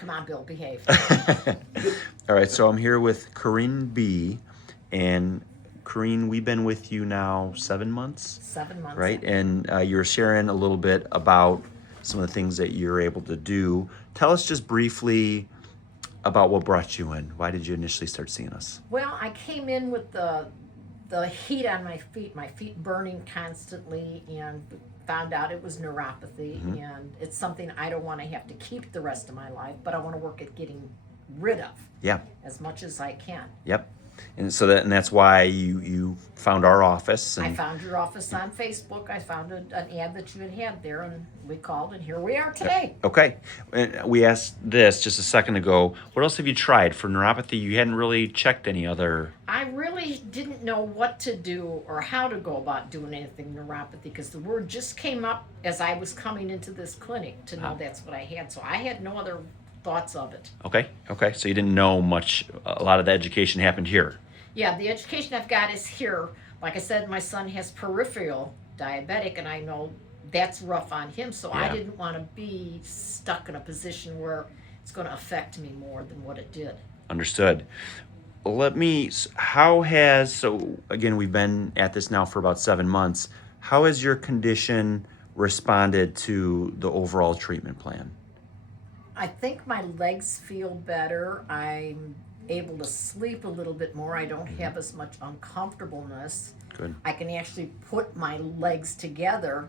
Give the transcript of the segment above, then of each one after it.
Come on, Bill, behave. All right, so I'm here with Corinne B. And Corinne, we've been with you now 7 months, 7 months. right? And you're sharing a little bit about some of the things that you're able to do. Tell us just briefly about what brought you in. Why did you initially start seeing us? Well, I came in with the heat on my feet burning constantly, and found out it was neuropathy, and it's something I don't want to have to keep the rest of my life, but I want to work at getting rid of Yeah. as much as I can. Yep. And so that's why you found our office. I And found your office on Facebook. I found an ad that you had there, and we called, and here we are today. okay, and we asked this just a second ago. What else have you tried for neuropathy? You hadn't really checked any other. I really didn't know what to do or how to go about doing anything neuropathy, because the word just came up as I was coming into this clinic to know that's what I had. So I had no other thoughts of it. Okay. So you didn't know much. A lot of the education happened here. Yeah, the education I've got is here. Like I said, my son has peripheral diabetic, and I know that's rough on him. So I Yeah. didn't want to be stuck in a position where it's going to affect me more than what it did. Understood. So again, we've been at this now for about 7 months. How has your condition responded to the overall treatment plan? I think my legs feel better. I'm able to sleep a little bit more. I don't have as much uncomfortableness. Good. I can actually put my legs together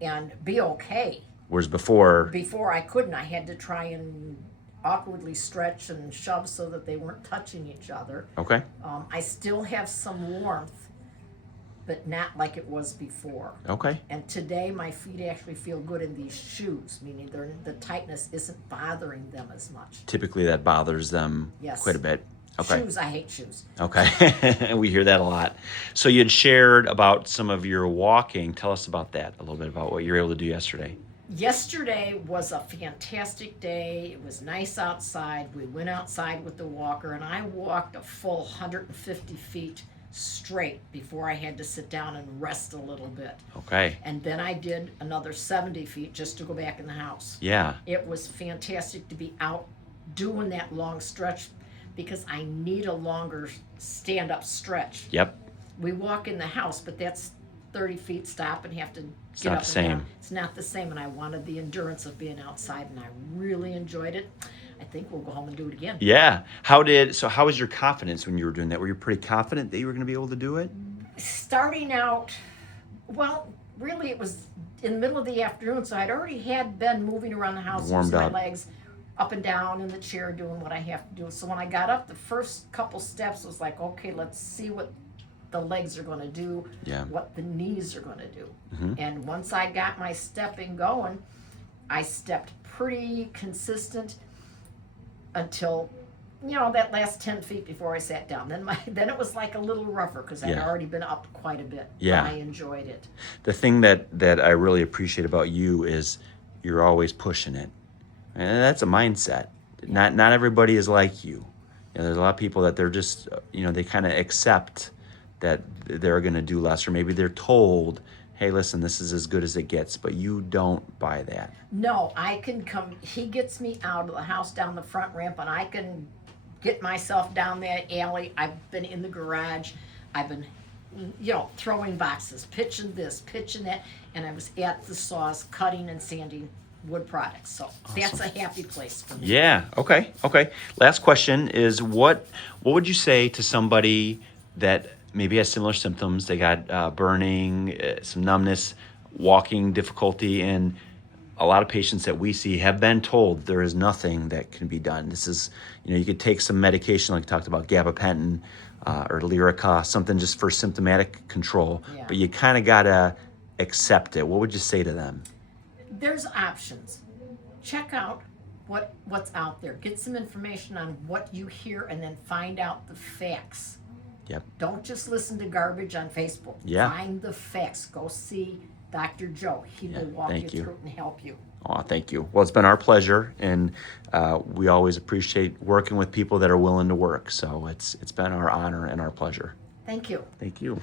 and be okay. Whereas before, Before I couldn't. I had to try and awkwardly stretch and shove so that they weren't touching each other. okay, I still have some warmth, but not like it was before. okay, And today my feet actually feel good in these shoes, meaning the tightness isn't bothering them as much. typically that bothers them Yes. quite a bit. Okay. Shoes, I hate shoes. Okay, we hear that a lot. So you had shared about some of your walking. Tell us about that, a little bit about what you were able to do yesterday. Yesterday was a fantastic day. It was nice outside. We went outside with the walker, and I walked a full 150 feet straight before I had to sit down and rest a little bit. Okay, And then I did another 70 feet just to go back in the house. yeah, It was fantastic to be out doing that long stretch, because I need a longer stand-up stretch. yep, We walk in the house, but that's 30 feet, stop and have to It's get not up the and down. same. It's not the same, and I wanted the endurance of being outside, and I really enjoyed it. I think we'll go home and do it again. yeah. How was your confidence when you were doing that? Were you pretty confident that you were going to be able to do it? Starting out, well, really it was in the middle of the afternoon, so I'd already been moving around the house, Warmed using my up. legs up and down in the chair, doing what I have to do. So when I got up, the first couple steps was like, okay, let's see what the legs are going to do, Yeah. what the knees are going to do. Mm-hmm. And once I got my stepping going, I stepped pretty consistent until, that last 10 feet before I sat down. Then it was like a little rougher, because I'd Yeah. already been up quite a bit. Yeah. But I enjoyed it. The thing that I really appreciate about you is you're always pushing it, and that's a mindset. Not everybody is like you. There's a lot of people that they're just they kind of accept that they're going to do less, or maybe they're told, hey, listen, this is as good as it gets, but you don't buy that. No, I can come. He gets me out of the house down the front ramp, and I can get myself down that alley. I've been in the garage. I've been, throwing boxes, pitching this, pitching that, and I was at the saws cutting and sanding wood products. So that's a happy place for me. Yeah. Okay. Last question is what would you say to somebody that maybe has similar symptoms? They got burning, some numbness, walking difficulty, and a lot of patients that we see have been told there is nothing that can be done. This is, you could take some medication like we talked about, gabapentin or Lyrica, something just for symptomatic control, Yeah. but you kind of got to accept it. What would you say to them? There's options. Check out what's out there. Get some information on what you hear, and then find out the facts. Yep. Don't just listen to garbage on Facebook. Yeah. Find the facts. Go see Dr. Joe. He will walk you thank you. through it and help you. Oh, thank you. Well, it's been our pleasure, and we always appreciate working with people that are willing to work. So it's been our honor and our pleasure. Thank you. Thank you.